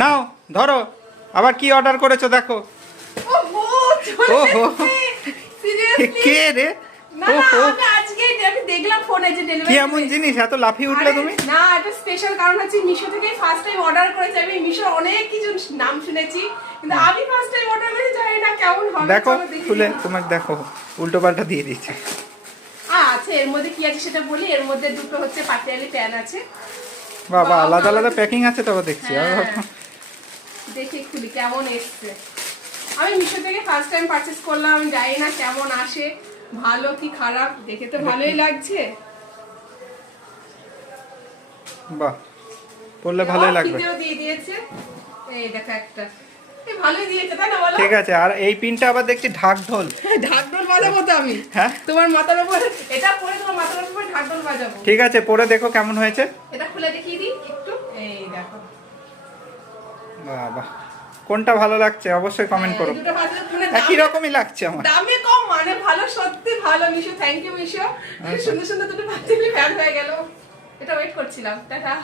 নাও ধরো, আবার কি অর্ডার করেছো দেখো। ওহো কে রে? না না, আমি আজকে আমি দেখলাম ফোনে যে ডেলিভারি কি এমন জিনিস এত লাফিয়ে উঠলে তুমি? না, এটা স্পেশাল কারণ হচ্ছে মিশো থেকে ফার্স্ট টাইম অর্ডার করেছি। আমি মিশোর অনেক কিছু নাম শুনেছি, কিন্তু আমি ফার্স্ট টাইম অর্ডার করেছি, জানি না কেমন হবে। দেখো খুলে তোমাকে দেখো, উল্টো পাল্টা দিয়ে দিয়েছে। আচ্ছা, এর মধ্যে কি আছে সেটা বলি। এর মধ্যে দুটো হচ্ছে পাটিয়ালি প্যান আছে। বাবা, আলাদা আলাদা প্যাকিং আছে তবে দেখছি। দেখি খুলি কেমন এসছে। আমি মিশো থেকে ফার্স্ট টাইম পারচেজ করলাম, আমি জানি না কেমন আসে, ভালো কি খারাপ। দেখে তো ভালোই লাগছে। বাহ, পড়লে ভালোই লাগবে। ভিডিও দিয়ে দিয়েছে, এই দেখো একটা, এই ভালোই দিয়েছে তাই না বলো? ঠিক আছে। আর এই পিনটা আবার দেখছি ঢাকঢোল। ঢাকঢোল বাজাবো তো আমি। হ্যাঁ, তোমার মাথার উপর এটা পরে, তোমার মাথার উপর ঢাকঢোল বাজাবো। ঠিক আছে, পরে দেখো কেমন হয়েছে। এটা খুলে দেখিয়ে দিই একটু। এই দেখো, বাবা, কোনটা ভালো লাগছে অবশ্যই কমেন্ট করো। দুটো বাজালে তুমি একই রকমই লাগছে আমার। দামে কম মানে ভালো, সত্যি ভালো। Meesho, thank you Meesho. সুন্দর সুন্দর দুটো বাজালে ফ্যান হয়ে গেল। এটা ওয়েট করছিলাম। টাটা।